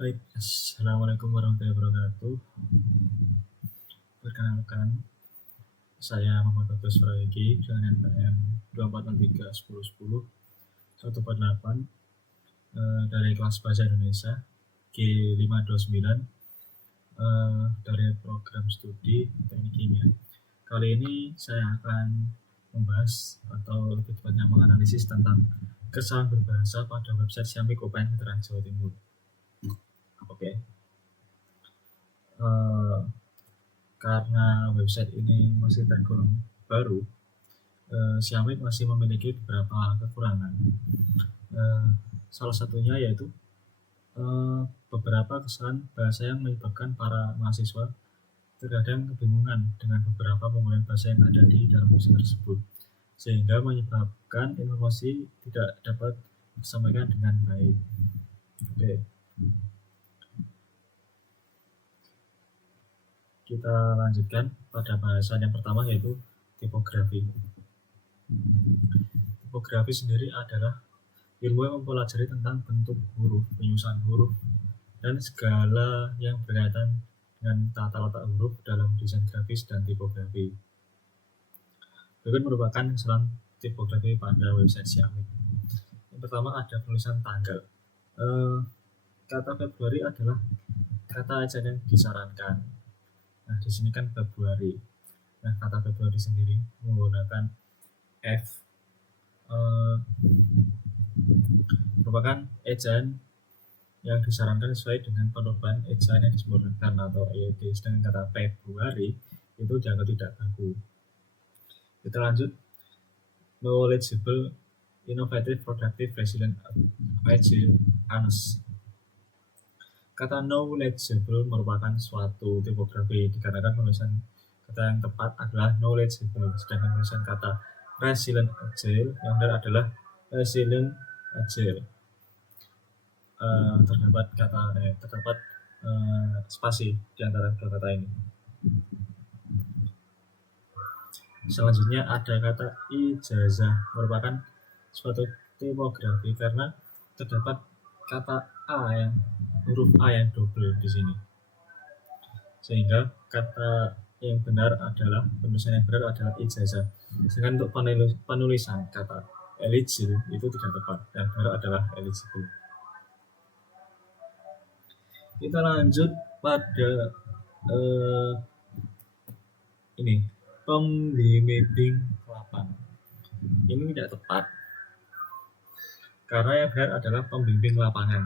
Baik, assalamualaikum warahmatullahi wabarakatuh. Perkenalkan, saya Muhammad Bagus Prayogi dengan NPM 2403 1010 148 dari kelas Bahasa Indonesia G529 dari program studi Teknik Kimia. Kali ini saya akan membahas atau lebih tepatnya menganalisis tentang kesalahan berbahasa pada website Siamik UPN Veteran Jawa Timur. Oke. Karena website ini masih tergolong baru, Xiaomi masih memiliki beberapa kekurangan. Salah satunya yaitu beberapa kesalahan bahasa yang menyebabkan para mahasiswa terkadang kebingungan dengan beberapa penggunaan bahasa yang ada di dalam website tersebut, sehingga menyebabkan informasi tidak dapat disampaikan dengan baik. Oke. Kita lanjutkan pada bahasan yang pertama, yaitu tipografi. Tipografi sendiri adalah ilmu yang mempelajari tentang bentuk huruf, penyusunan huruf, dan segala yang berkaitan dengan tata letak huruf dalam desain grafis dan tipografi. Berikut merupakan kesalahan tipografi pada website Xiaomi. Yang pertama ada penulisan tanggal. Kata Februari adalah kata ejaan yang disarankan. Nah, di sini kan Februari. Nah, kata Februari sendiri menggunakan F merupakan ejaan yang disarankan sesuai dengan perubahan ejaan yang disempurnakan atau EYD. Sedangkan kata Februari itu dianggap tidak baku. Kita lanjut. Knowledgeable, innovative, productive, resilient, agile, honest. Kata knowledgeable merupakan suatu tipografi dikarenakan penulisan kata yang tepat adalah knowledgeable, sedangkan penulisan kata resilient, agile yang benar adalah resilient, agile. Terdapat spasi di antara dua kata ini. Selanjutnya ada kata ijazah, merupakan suatu tipografi karena terdapat kata huruf A yang double di sini, sehingga kata yang benar adalah penulisan yang benar adalah ijazah. Sedangkan untuk penulisan kata eligible itu tidak tepat, yang benar adalah eligible. Kita lanjut pada pembimbing lapangan. Ini tidak tepat karena yang benar adalah pembimbing lapangan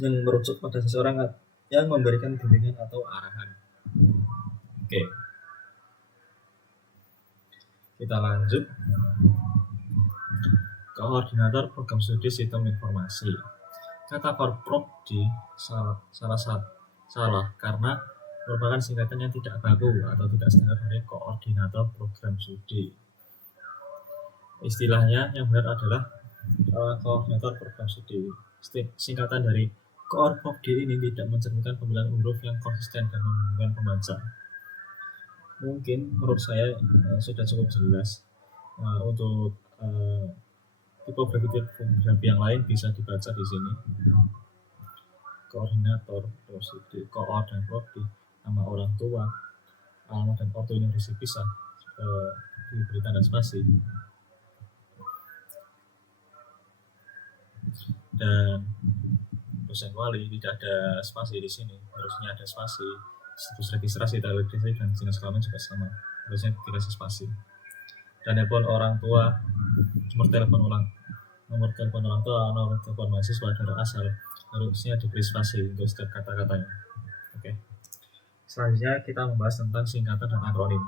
yang merujuk pada seseorang yang memberikan bimbingan atau arahan. Oke. Kita lanjut. Koordinator program studi sistem informasi. Kata Korprodi salah karena merupakan singkatan yang tidak baku atau tidak standar dari koordinator program studi. Istilahnya yang benar adalah koordinator program studi. Singkatan dari Korprodi ini tidak mencerminkan pemilihan huruf yang konsisten dan membingungkan pembaca. Mungkin menurut saya sudah cukup jelas. Untuk tipografi yang lain bisa dibaca di sini. Koordinator, prosedur, koor dan prodi, nama orang tua, alamat dan ortu yang bisa diberi tanda spasi. Dan dosen wali tidak ada spasi di sini, harusnya ada spasi. Situs registrasi, tanda registrasi dan jenis kelamin juga sama, harusnya dikasih spasi. Dan telepon orang tua, nomor telepon orang tua, nomor telepon mahasiswa, daerah asal, harusnya diberi spasi untuk setiap kata-katanya. Oke. Selanjutnya kita membahas tentang singkatan dan akronim.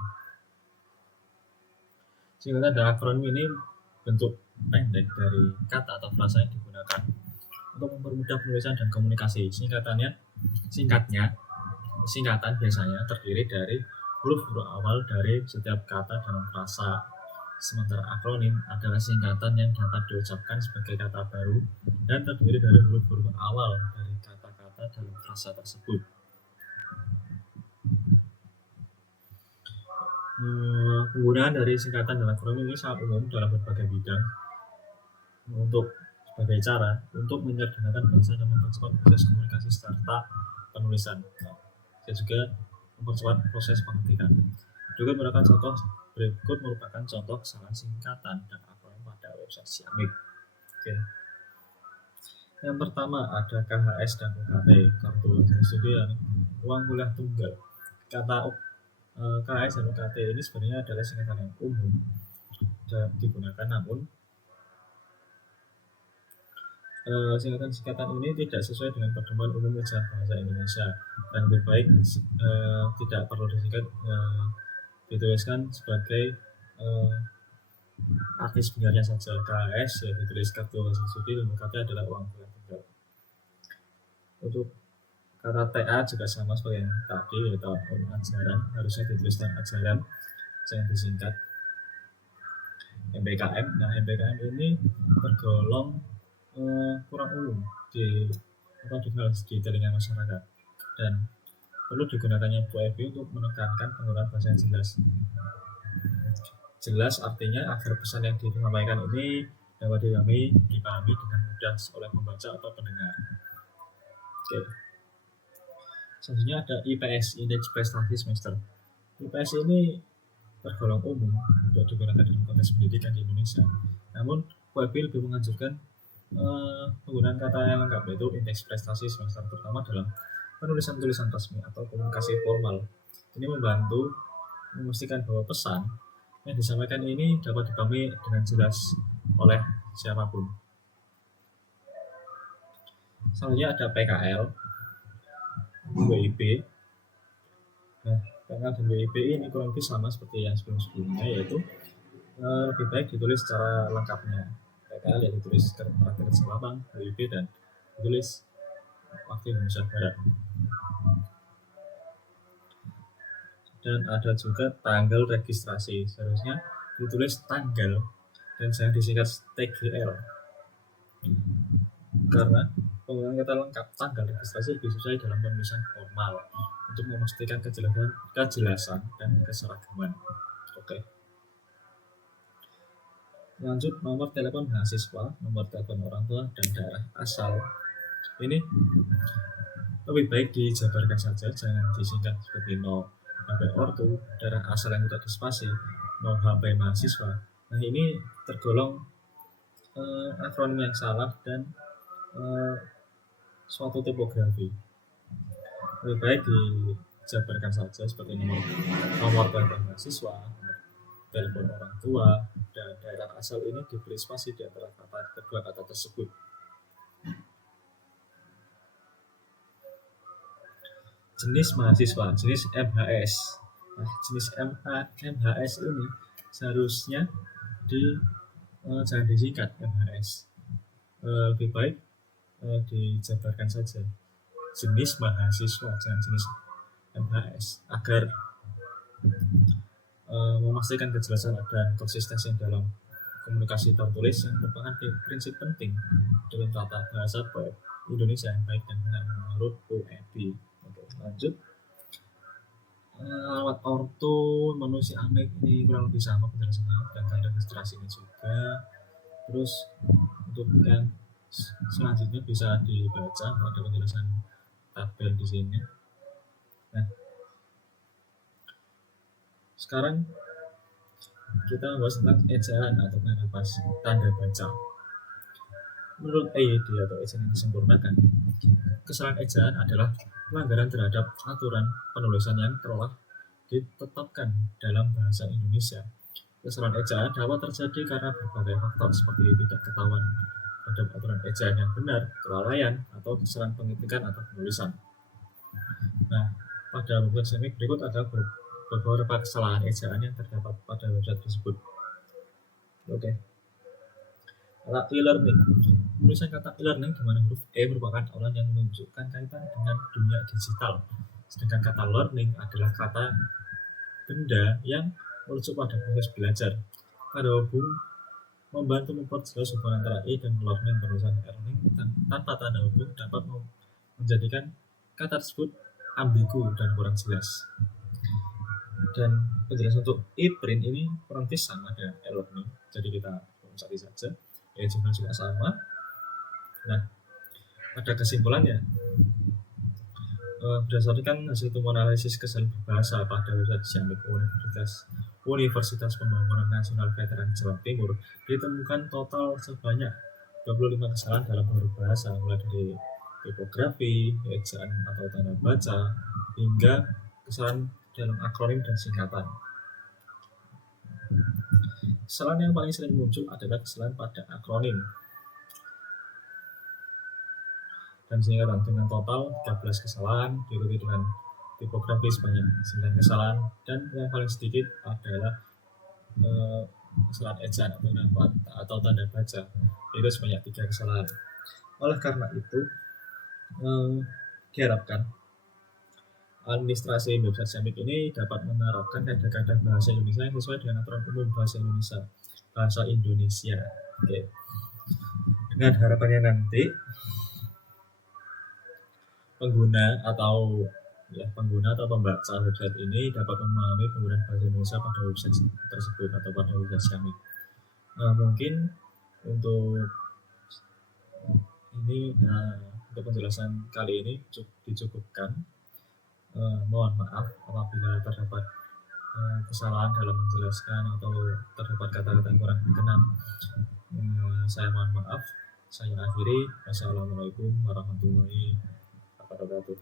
Singkatan dan akronim ini bentuk pendek dari kata atau frasa yang digunakan untuk mempermudah penulisan dan komunikasi. Singkatan biasanya terdiri dari huruf-huruf awal dari setiap kata dalam frasa. Sementara akronim adalah singkatan yang dapat diucapkan sebagai kata baru dan terdiri dari huruf-huruf awal dari kata-kata dalam frasa tersebut. Penggunaan dari singkatan dan akronim ini sangat umum dalam berbagai bidang. Untuk sebagai cara untuk menyederhanakan bahasa dan mempercepat proses komunikasi serta penulisan. Nah, dan juga mempercepat proses pengetikan. Berikut merupakan contoh kesalahan singkatan dan akronim pada website Siamik. Oke. Yang pertama ada KHS dan UKT, kartu studi dan uang kuliah tunggal. Kata KHS dan UKT ini sebenarnya adalah singkatan yang umum dan digunakan, namun singkatan ini tidak sesuai dengan pedoman umum ejaan bahasa Indonesia dan lebih baik tidak perlu dituliskan sebagai arti sebenarnya saja. KHS ya ditulis kartu hasil studi dan UKT adalah uang kuliah tunggal. Untuk kata TA juga sama seperti yang tadi, yaitu ajaran, harusnya dituliskan ajaran, jangan disingkat. MBKM, nah MBKM ini tergolong kurang umum dikenal di telinga masyarakat dan perlu digunakannya Bu Evi untuk menekankan penggunaan bahasa yang jelas artinya agar pesan yang disampaikan ini dapat dipahami dengan mudah oleh pembaca atau pendengar. Oke. Selanjutnya ada IPS, Indeks Prestasi Semester. IPS ini tergolong umum untuk digunakan dalam konteks pendidikan di Indonesia, namun Bu Evi lebih menganjurkan penggunaan kata yang lengkap, yaitu indeks prestasi semester, terutama dalam penulisan-tulisan resmi atau komunikasi formal. Ini membantu memastikan bahwa pesan yang disampaikan ini dapat dipahami dengan jelas oleh siapapun. Selanjutnya ada PKL, WIB. Nah, PKL dan WIB ini kurang lebih sama seperti yang sebelum-sebelumnya, yaitu lebih baik ditulis secara lengkapnya. PKL ya ditulis Praktek Selabang, WIB dan ditulis Waktu Indonesia Barat. Dan ada juga tanggal registrasi, seharusnya ditulis tanggal dan jangan disingkat TGL, karena penggunaan kata lengkap tanggal registrasi lebih sesuai dalam penulisan formal untuk memastikan kejelasan dan keseragaman. Oke. Lanjut, nomor telepon mahasiswa, nomor telepon orang tua, dan daerah asal. Ini lebih baik dijabarkan saja, jangan disingkat seperti 0 HP ortu, daerah asal yang tidak dispasi, 0 HP mahasiswa. Nah, ini tergolong akronim yang salah dan suatu tipografi. Lebih baik dijabarkan saja seperti nomor telepon mahasiswa, telepon orang tua, dan daerah asal ini diberi spasi di antara kedua kata tersebut. Jenis mahasiswa, jenis MHS. Nah, jenis MHS ini seharusnya jangan disingkat MHS. Lebih baik dijabarkan saja jenis mahasiswa, jangan jenis MHS, agar memastikan kejelasan dan konsistensi dalam komunikasi tertulis yang merupakan prinsip penting dalam tata bahasa Indonesia yang baik dan benar menurut Bu Evi. Oke, lanjut. Alamat ortu menu Siamik ini kurang lebih sama penjelasannya dan tanda registrasinya juga. Terus untuk yang selanjutnya bisa dibaca pada penjelasan tabel di sini. Nah, sekarang kita membahas tentang ejaan atau tanda baca. Menurut EYD atau ejaan yang disempurnakan, kesalahan ejaan adalah pelanggaran terhadap aturan penulisan yang telah ditetapkan dalam bahasa Indonesia. Kesalahan ejaan dapat terjadi karena berbagai faktor seperti tidak ketahuan terhadap aturan ejaan yang benar, kelalaian, atau kesalahan pengetikan atau penulisan. Nah, pada buku Siamik berikut ada beberapa kesalahan ejaan yang terdapat pada website tersebut. Oke. Kata e-learning. Penulisan kata e-learning di mana huruf E merupakan awalan yang menunjukkan kaitan dengan dunia digital. Sedangkan kata learning adalah kata benda yang merujuk pada proses belajar. Pada hubung membantu memperjelas hubungan antara E dan learning. Penulisan learning tanpa tanda hubung dapat menjadikan kata tersebut ambigu dan kurang jelas. Dan penjelasan untuk e-print ini kurang lebih sama dengan e-learning, jadi kita cari saja. Jumlah juga sama. Nah, ada kesimpulannya. Berdasarkan hasil temuan analisis kesalahan berbahasa pada website Jamik Universitas Pembangunan Nasional Veteran Jawa Timur, ditemukan total sebanyak 25 kesalahan dalam berbahasa, mulai dari tipografi, ejaan atau tanda baca, hingga kesalahan dalam akronim dan singkatan. Kesalahan yang paling sering muncul adalah kesalahan pada akronim dan singkatan dengan total 13 kesalahan, diikuti dengan tipografi sebanyak 9 kesalahan, dan yang paling sedikit adalah kesalahan ejaan atau tanda baca, itu sebanyak 3 kesalahan. Oleh karena itu, diharapkan administrasi website Jamik ini dapat menerapkan kaidah-kaidah bahasa Indonesia yang sesuai dengan aturan umum bahasa Indonesia. Oke. Dengan harapannya nanti pengguna atau pembaca website ini dapat memahami penggunaan bahasa Indonesia pada website tersebut atau pada website Jamik. Mungkin untuk ini untuk penjelasan kali ini dicukupkan. Mohon maaf apabila terdapat kesalahan dalam menjelaskan atau terdapat kata-kata yang kurang berkenan. Saya mohon maaf. Saya akhiri. Wassalamualaikum warahmatullahi wabarakatuh.